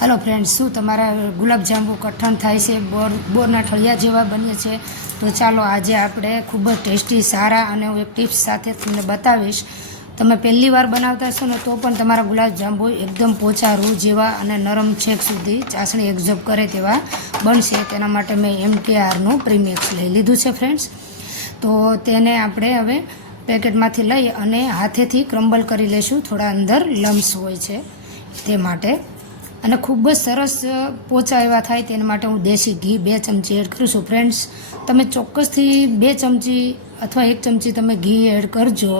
Hello friends, शू तमारा गुलाबजांबू कठण थाय छे, बोરના ठળિયા જેવા બને છે। તો ચાલો આજે આપણે ખૂબ જ ટેસ્ટી સારા અને હું એક ટિપ્સ સાથે તમને બતાવીશ। તમે પહેલી વાર બનાવતા છો ને તો પણ તમારા ગુલાબજાંબુ એકદમ પોચા રૂ જેવા અને નરમ છેક સુધી ચાસણી એબ્ઝોર્બ કરે તેવા બનશે। તેના માટે મેં MKRનું પ્રીમિક્સ લઈ લીધું છે ફ્રેન્ડ્સ। તો તેને આપણે હવે પેકેટમાંથી લઈ અને હાથેથી ક્રમ્બલ કરી લઈશું। થોડા અંદર લમ્સ હોય છે તે માટે, અને ખૂબ જ સરસ પોચા એવા થાય તેના માટે હું દેશી ઘી 2 ચમચી એડ કરું છું। ફ્રેન્ડ્સ, તમે ચોક્કસથી 2 ચમચી અથવા 1 ચમચી તમે ઘી એડ કરજો,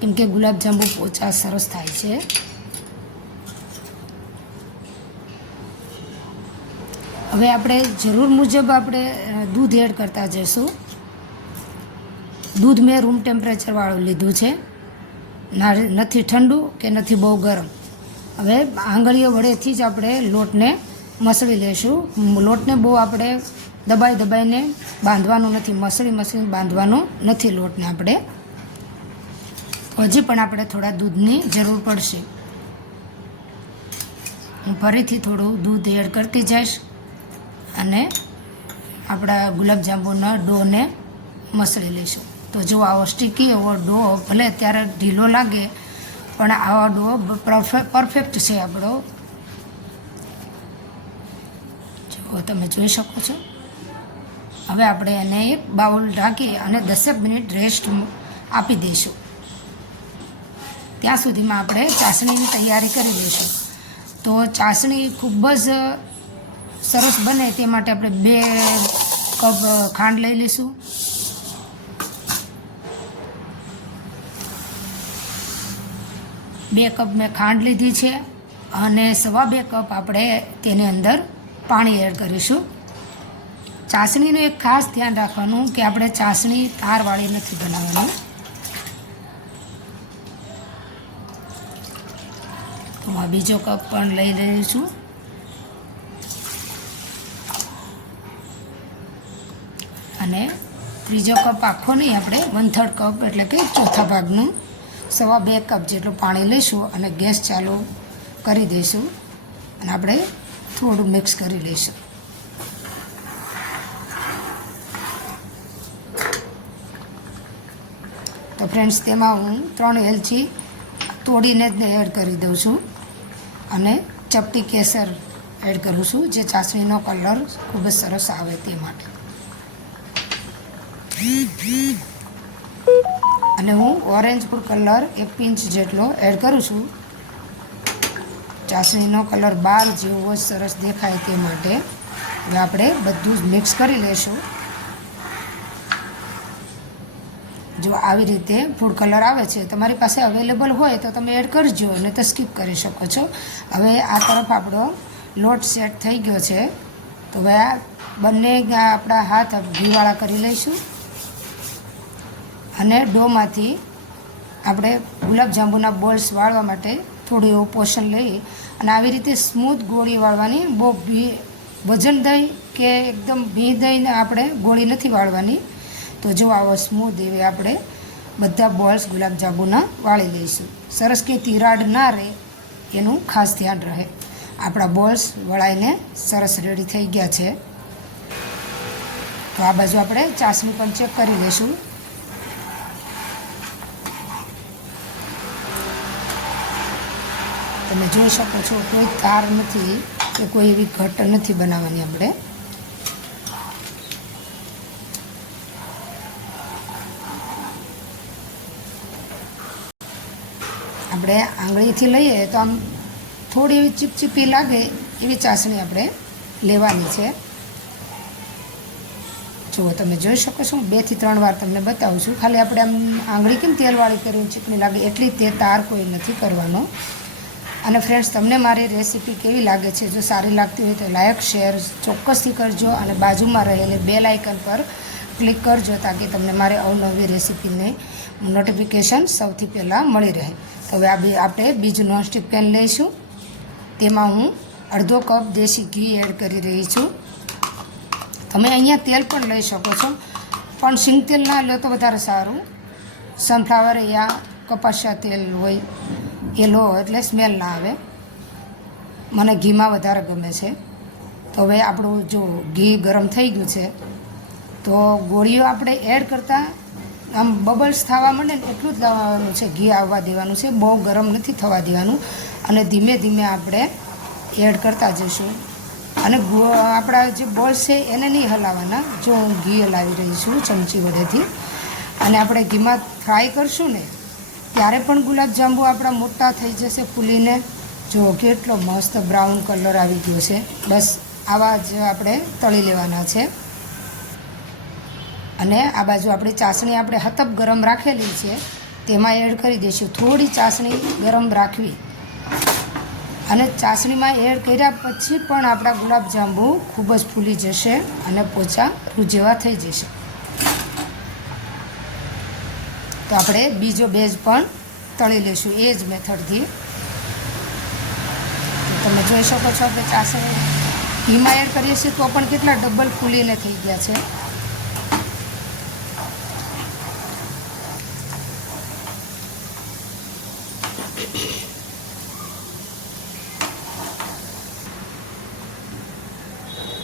કેમ કે ગુલાબજાંબુ પોચા સરસ થાય છે। હવે આપણે જરૂર મુજબ આપણે દૂધ એડ કરતા જઈશું। દૂધ મેં રૂમ ટેમ્પરેચરવાળું લીધું છે, નથી ઠંડુ કે નથી બહુ ગરમ। હવે આંગળીઓ વડેથી જ આપણે લોટને મસળી લઈશું। લોટને બહુ આપણે દબાઈને બાંધવાનું નથી, મસળી બાંધવાનો નથી લોટને આપણે। હજી પણ આપણે થોડા દૂધની જરૂર પડશે। હું ફરીથી થોડું દૂધ એડ કરતી જઈશ અને આપણા ગુલાબજાંબુના ડોને મસળી લઈશું। તો જો આવો સ્ટીકી એવો ડો, ભલે અત્યારે ઢીલો લાગે પણ આવો ડો પરફેક્ટ છે આપણો, જો તમે જોઈ શકો છો। હવે આપણે એને એક બાઉલ ઢાંકી અને 10 મિનિટ રેસ્ટ આપી દઈશું। ત્યાં સુધીમાં આપણે ચાસણીની તૈયારી કરી લઈશું। તો ચાસણી ખૂબ જ સરસ બને તે માટે આપણે 2 કપ ખાંડ લઈ લઈશું। બે કપ મેં ખાંડ લીધી છે અને 2.25 કપ આપણે તેની અંદર પાણી એડ કરીશું। ચાસણીનું એક ખાસ ધ્યાન રાખવાનું કે આપણે ચાસણી તારવાળી નથી બનાવવાની। તો હું આ બીજો કપ પણ લઈ રહી છું અને ત્રીજો કપ આખો નહીં, આપણે 1/3 કપ એટલે કે ચોથા ભાગનું 2.25 કપ જેટલું પાણી લઈશું અને ગેસ ચાલુ કરી દઈશું અને આપણે થોડું મિક્સ કરી લઈશું। તો ફ્રેન્ડ્સ, તેમાં હું 3 એલચી તોડીને જ એડ કરી દઉં છું અને ચપટી કેસર એડ કરું છું, જે ચાસણીનો કલર ખૂબ જ સરસ આવે તે માટે। અને હું ઓરેન્જ ફૂડ કલર 1 પિંચ જેટલો એડ કરું છું, ચાસણીનો કલર બહાર જેવો જ સરસ દેખાય તે માટે। હવે આપણે બધું જ મિક્સ કરી લઈશું। જો આવી રીતે ફૂડ કલર આવે છે, તમારી પાસે અવેલેબલ હોય તો તમે એડ કરજો, અને તો સ્કીપ કરી શકો છો। હવે આ તરફ આપણો લોટ સેટ થઈ ગયો છે, તો હવે આ બંને આપણા હાથ ઘીવાળા કરી લઈશું અને ડોમાંથી આપણે ગુલાબજાંબુના બોલ્સ વાળવા માટે થોડું એવું પોષણ લઈ અને આવી રીતે સ્મૂથ ગોળી વાળવાની। બહુ વજન દહીં કે એકદમ ભી દહીંને આપણે ગોળી નથી વાળવાની। તો જો આવો સ્મૂથ એવી આપણે બધા બોલ્સ ગુલાબજાંબુના વાળી લઈશું। સરસ કે તિરાડ ના રહે એનું ખાસ ધ્યાન રહે। આપણા બોલ્સ વળાઈને સરસ રેડી થઈ ગયા છે। તો આ બાજુ આપણે ચાસણી પણ ચેક કરી લઈશું। તમે જોઈ શકો છો, કોઈ તાર નથી કે કોઈ એવી ઘટ નથી બનાવવાની આપણે। આપણે આંગળીથી લઈએ તો આમ થોડી એવી ચીપચીપી લાગે એવી ચાસણી આપણે લેવાની છે। જુઓ, તમે જોઈ શકો છો, 2 થી 3 વાર તમને બતાવું છું। ખાલી આપણે આમ આંગળી કેમ તેલવાળી કરીને ચીકણી લાગે એટલી તે તાર કોઈ નથી કરવાનો। અને ફ્રેન્ડ્સ, તમને મારી રેસીપી કેવી લાગે છે? જો સારી લાગતી હોય તો લાઈક શેર ચોક્કસથી કરજો અને બાજુમાં રહેલી બેલ આઇકન પર ક્લિક કરજો, તાકી તમને મારી અવનવી રેસીપીની નોટિફિકેશન સૌથી પહેલાં મળી રહે। તો હવે આપણે બીજું નોનસ્ટિક પેન લઈશું, તેમાં હું 1/2 કપ દેશી ઘી એડ કરી રહી છું। તમે અહીંયા તેલ પણ લઈ શકો છો, પણ સિંગ તેલ ના લો તો વધારે સારું। સનફ્લાવર યા કપાસિયા તેલ હોય એ લો એટલે સ્મેલ ના આવે। મને ઘીમાં વધારે ગમે છે. તો હવે આપણું જો ઘી ગરમ થઈ ગયું છે તો ગોળીઓ આપણે એડ કરતાં આમ બબલ્સ થવા માંડે ને એટલું જ લાવવાનું છે, ઘી આવવા દેવાનું છે, બહુ ગરમ નથી થવા દેવાનું. અને ધીમે ધીમે આપણે એડ કરતા જઈશું. અને આપણા જે બોલ્સ છે એને નહીં હલાવવાના. જો હું ઘી હલાવી રહી છું ચમચી વડેથી. અને આપણે ઘીમાં ફ્રાય કરશું ને ત્યારે પણ ગુલાબજાંબુ આપણા મોટા થઈ જશે ફૂલીને. જો કેટલો મસ્ત બ્રાઉન કલર આવી ગયો છે. બસ આવા જ આપણે તળી લેવાના છે. અને આ બાજુ આપણી ચાસણી આપણે હતપ ગરમ રાખેલી છે તેમાં એડ કરી દઈશું. થોડી ચાસણી ગરમ રાખવી. અને ચાસણીમાં એડ કર્યા પછી પણ આપણા ગુલાબજાંબુ ખૂબ જ ફૂલી જશે અને પોચા રૂ જેવા થઈ જશે. તો આપણે બીજો બેઝ પણ તળી લઈશું એ જ મેથડથી. તમે જોઈ શકો છો કે ચાસણી ઘીમાં એડ કરીએ છીએ તો પણ કેટલા ડબલ ફૂલીને થઈ ગયા છે.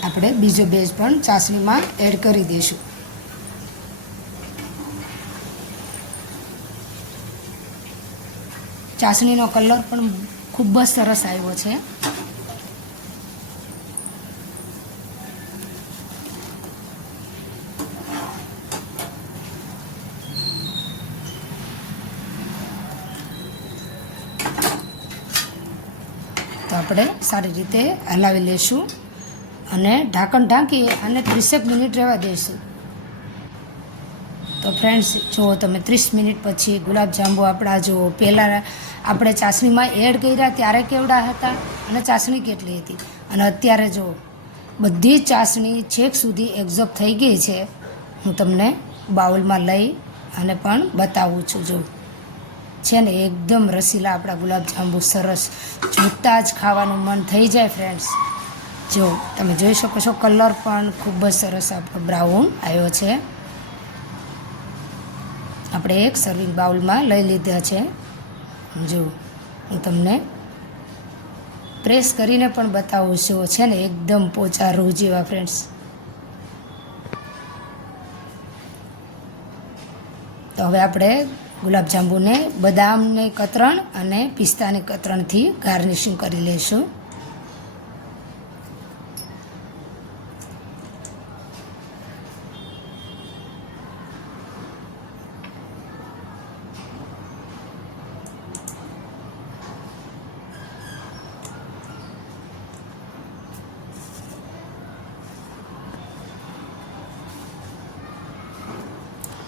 આપણે બીજો બેઝ પણ ચાસણીમાં એડ કરી દઈશું. ચાસણીનો કલર પણ ખૂબ જ સરસ આવ્યો છે. તો આપણે સારી રીતે હલાવી લઈશું અને ઢાંકણ ઢાંકી અને 30 મિનિટ રહેવા દઈશું. તો ફ્રેન્ડ્સ જુઓ તમે 30 મિનિટ પછી ગુલાબજાંબુ આપણા જુઓ પહેલાં આપણે ચાસણીમાં એડ કર્યા ત્યારે કેવડા હતા અને ચાસણી કેટલી હતી અને અત્યારે જુઓ બધી ચાસણી છેક સુધી એબ્ઝોર્બ થઈ ગઈ છે. હું તમને બાઉલમાં લઈ અને પણ બતાવું છું. જો છે ને એકદમ રસીલા આપણા ગુલાબજાંબુ સરસ, જોતાં જ ખાવાનું મન થઈ જાય ફ્રેન્ડ્સ. જો તમે જોઈ શકો છો કલર પણ ખૂબ જ સરસ આપણો બ્રાઉન આવ્યો છે. આપણે એક સર્વિંગ બાઉલમાં લઈ લીધા છે. જો હું તમને પ્રેસ કરીને પણ બતાવું છું. છે ને એકદમ પોચા રૂ જેવા ફ્રેન્ડ્સ. તો હવે આપણે ગુલાબજાંબુને બદામની કતરણ અને પિસ્તાની કતરણથી ગાર્નિશિંગ કરી લઈશું.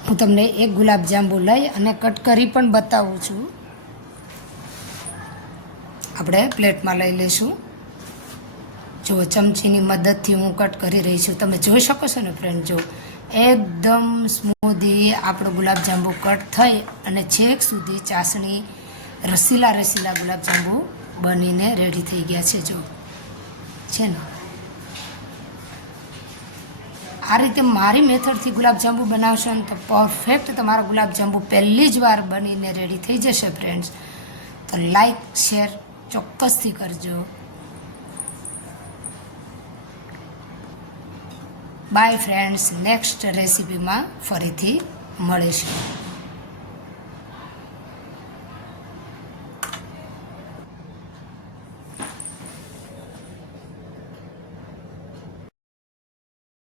હું તમને એક ગુલાબજાંબુ લઈ અને કટ કરી પણ બતાવું છું. આપણે પ્લેટમાં લઈ લઈશું. જો ચમચીની મદદથી હું કટ કરી રહી છું. તમે જોઈ શકો છો ને ફ્રેન્ડ, જો એકદમ સ્મૂધી આપણો ગુલાબજાંબુ કટ થઈ અને છેક સુધી ચાસણી રસીલા રસીલા ગુલાબજાંબુ બનીને રેડી થઈ ગયા છે. જો છે ને આ રીતે મારી મેથડથી ગુલાબજાંબુ બનાવશો ને તો પરફેક્ટ તમારા ગુલાબજાંબુ પહેલી જ વાર બનીને રેડી થઈ જશે ફ્રેન્ડ્સ. તો લાઈક શેર ચોક્કસથી કરજો. બાય ફ્રેન્ડ્સ, નેક્સ્ટ રેસીપીમાં ફરીથી મળીશું.